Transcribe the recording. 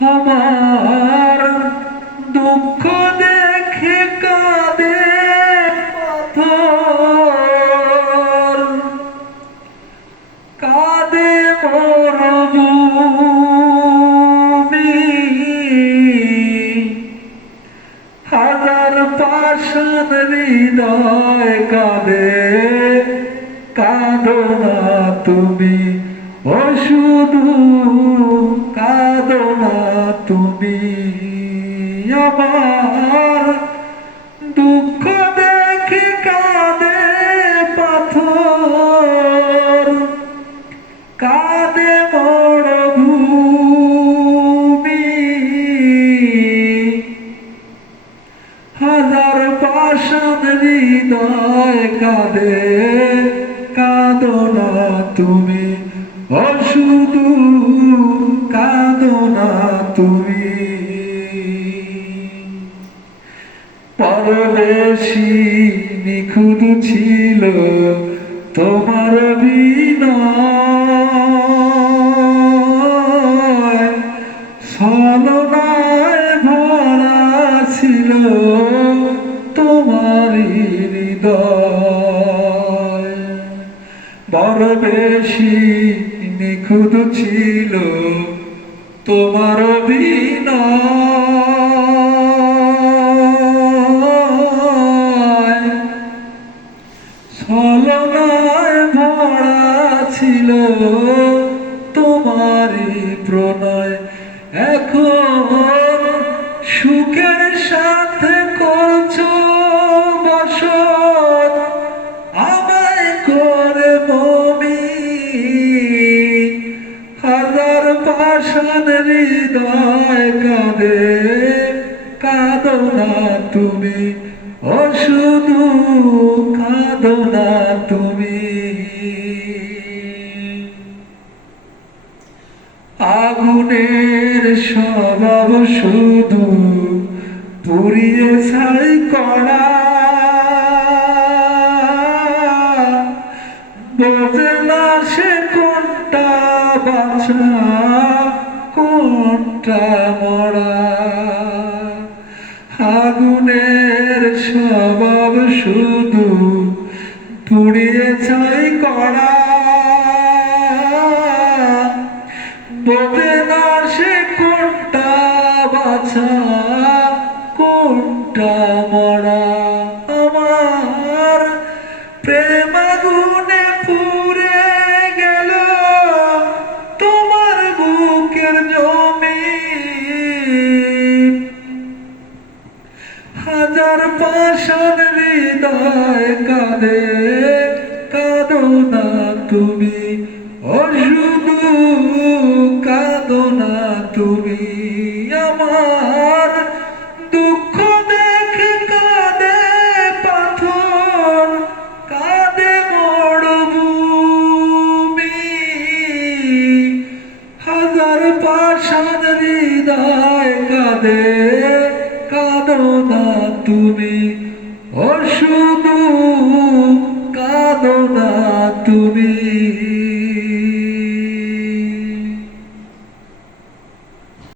আমার দুঃখ দেখে কাঁদে পাথর, কাঁদে মরুভূমি, হাজার পাষাণ হৃদয় কাঁদে, কাঁদো না তুমি, ও শুধু কাঁদো না তুমি। আমার দুঃখ দেখে কাঁদে পাথর, কাঁদে মরুভূমি, হাজার পাষাণ হৃদয় কাঁদে, কাঁদো না তুমি, ও শুধু কাঁদো না তুমি। পরবেশী নিখুঁত ছিল তোমার বিনয়, ছলনায় ভরা ছিল তোমারই হৃদয়। বড় বেশি নিখুঁত ছিল তোমার বিনয়, ছলনায় ভরা ছিল তোমারই প্রণয়। এখন সুখের সাথে করছো বসত, আমায় করে মমিন, হাজার পাষাণ হৃদয় কাঁদে, কাঁদো না তুমি, ও শুধু কাঁদো না তুমি। আগুনের স্বভাব শুধু পুড়িয়ে ছাই করা, বোঝে না সে কোনটা বাঁচা কোনটা মরা। আগুনের স্বভাব শুধু পুড়িয়ে ছাই করা, বোঝে না সে কোনটা বাঁচা কোনটা মরা। আমার প্রেম আগুনে পুড়ে গেল তোমার বুকের জমিন, হাজার পাষাণ হৃদয় কাঁদে, কাঁদো না তুমি, ও শুধু কাঁদো না তুমি। আমার দুঃখ দেখে কাঁদে পাথর, কাঁদে মরুভূমি, হাজার পাষাণ হৃদয় কাঁদে, কাঁদো না তুমি, ও শুধু কাঁদো না তুমি।